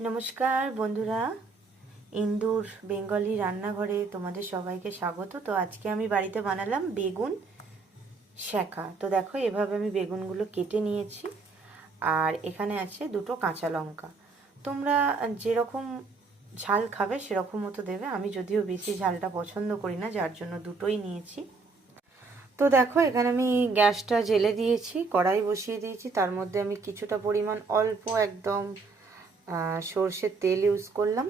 নমস্কার বন্ধুরা, ইন্দুর বেঙ্গলি রান্নাঘরে তোমাদের সবাইকে স্বাগত। তো আজকে আমি বাড়িতে বানালাম বেগুন শেঁকা। তো দেখো, এভাবে আমি বেগুনগুলো কেটে নিয়েছি। আর এখানে আছে দুটো কাঁচা লঙ্কা। তোমরা যেরকম ঝাল খাবে সেরকম মতো দেবে। আমি যদিও বেশি ঝালটা পছন্দ করি না, যার জন্য দুটোই নিয়েছি। তো দেখো, এখানে আমি গ্যাসটা জেলে দিয়েছি, কড়াই বসিয়ে দিয়েছি। তার মধ্যে আমি কিছুটা পরিমাণ অল্প একদম সর্ষের তেল ইউজ করলাম।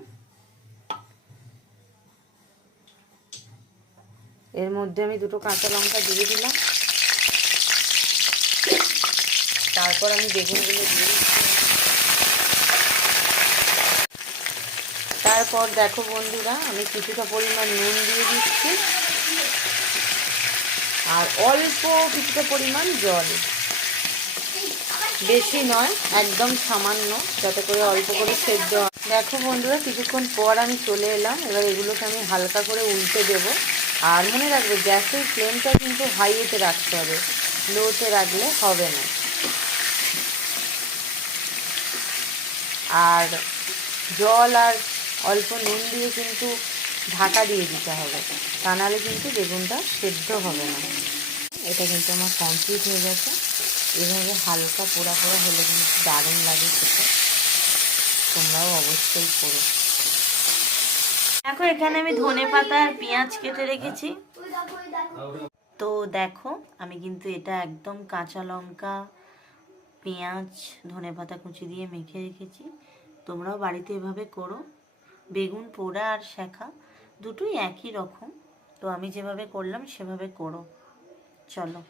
এর মধ্যে আমি দুটো কাঁচা লঙ্কা দিয়ে দিলাম। তারপর আমি বেগুনগুলো দিয়ে দিচ্ছি। তারপর দেখো বন্ধুরা, আমি কিছুটা পরিমাণ নুন দিয়ে দিচ্ছি আর অল্প কিছুটা পরিমাণ জল, বেশি নয়, একদম সামান্য, যাতে করে অল্প করে সেদ্ধ। দেখো বন্ধুরা, কিছুক্ষণ পর আমি চলে এলাম। এবার এগুলোকে আমি হালকা করে উল্টে দেবো। আর মনে রাখবে, গ্যাসের ফ্লেমটা কিন্তু হাইতে রাখতে হবে, লোতে রাখলে হবে না। আর জল আর অল্প নুন দিয়ে কিন্তু ঢাকা দিয়ে দিতে হবে, তা নাহলে কিন্তু বেগুনটা সেদ্ধ হবে না। এটা কিন্তু আমার কমপ্লিট হয়ে গেছে। এভাবে হালকা পোড়া পোড়া হলে কিন্তু দারুণ লাগে খেতে। তোমরাও অবশ্যই করো। দেখো, এখানে আমি ধনেপাতা আর পেঁয়াজ কেটে রেখেছি। তো দেখো, আমি কিন্তু এটা একদম কাঁচা লঙ্কা, পেঁয়াজ, ধনেপাতা কুচি দিয়ে মেখে রেখেছি। তোমরাও বাড়িতে এভাবে করো। বেগুন পোড়া আর শেঁকা দুটোই একই রকম। তো আমি যেভাবে করলাম সেভাবে করো। চলো।